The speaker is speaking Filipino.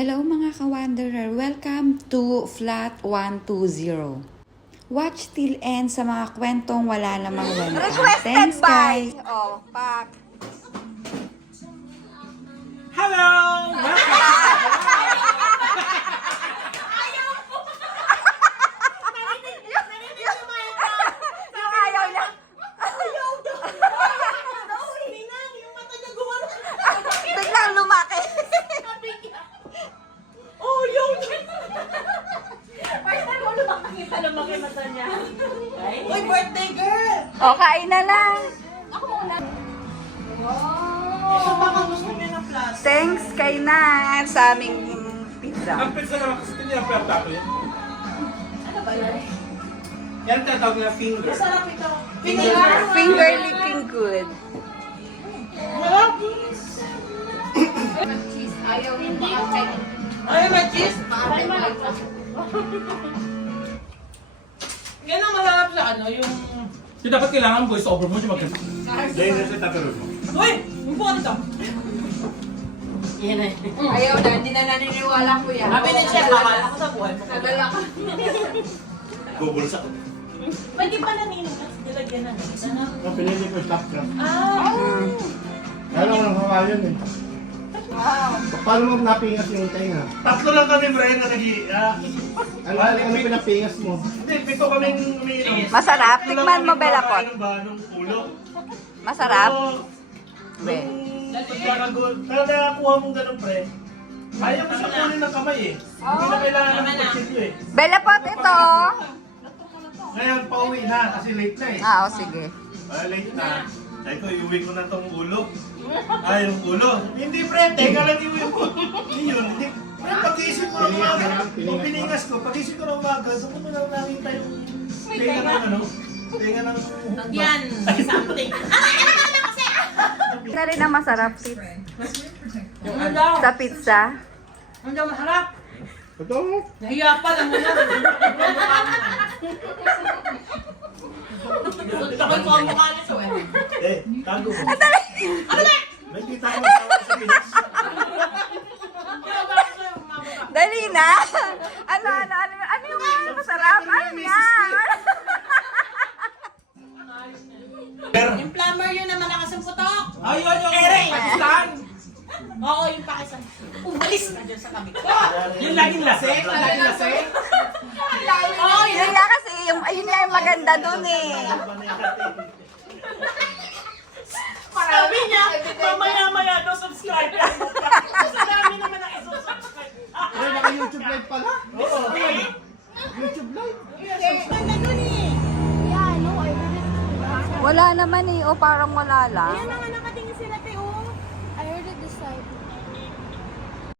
Hello mga ka-wanderer! Welcome to Flat 120. Watch till end sa mga kwentong wala namang wala. Requested Thanks, by! guys! Oh, pak. Hello! Yung ayaw niya. Biglang lumaki. Uy, birthday girl! O, kain na lang. Ito baka gusto niya ng plus. Thanks kay Nat sa aming pizza. Ang pizza naman kasi hindi ang pertato yan. Ano ba yan? Yan ang tatawag na finger. Masarap ito. Finger licking good. Ay, may cheese? Yan ang masarap sa ano, yung... So dapat kailangan voice over mo siya magkano. Dahil nasa tatawag mo. Uy! Upo ka dito. Ayaw na, hindi na naniniwala ko yan. Sabi ni Chef, akala ko sa buhay mo. Nadala ka. Bubulsa ko. Pwede pa naninong kasi nilagyan ng ano? Ang pinili ko stop trap. Kaya lang hawayan eh. Paano mo napingas yung tainga? Tatlo lang kami, Brian, na Ano pinapingas mo? Hindi, pito kaming umiinom. Masarap. Tikman mo, Belapot. Ng ulo. Masarap. Be. Kaya nakakuha mong ganun, pre. Ayaw mo siya kunin ng kamay eh. Hindi na kailangan ng pagsito eh. Belapot ito. Ngayon, pauwi na kasi late na eh. Ah, o sige. Late na. Ay ko, iuwi ko na tong ulo. Ay, yung ulo. Hindi, pre. Teka lang iuwi ko. Yun. Hindi. Pre, pag-iisip ko ng umaga. Kung piningas ko, pag-iisip ko ng umaga, doon ko na lang nakita yung tenga ng ano. Tenga ng... Yan, something. Na rin ang masarap Ano daw? sa pizza. Ano daw masarap? Ito? Nahiya pa lang muna. Ito ko yung mukha nito eh. Tago mo. Ano na? May kita ko sa Pinas. Dali na. Ano yung masarap? Ano nga? Yung plumber yun na malakas ang putok. Ayun yung Pakistan! Oo, yung Pakistan. Umalis ka dyan sa kabit ko. yung laging lasing. Laging lasing. Oo, yun. Yun nga kasi, ayun nga yung maganda dun eh. Sabi niya, mamaya-maya daw subscribe mo pa. Sa dami naman ang isusubscribe. Ay, naka-YouTube live pala? Oo. YouTube live? Subscribe na dun eh. Wala naman eh, o parang wala lang. Yan ang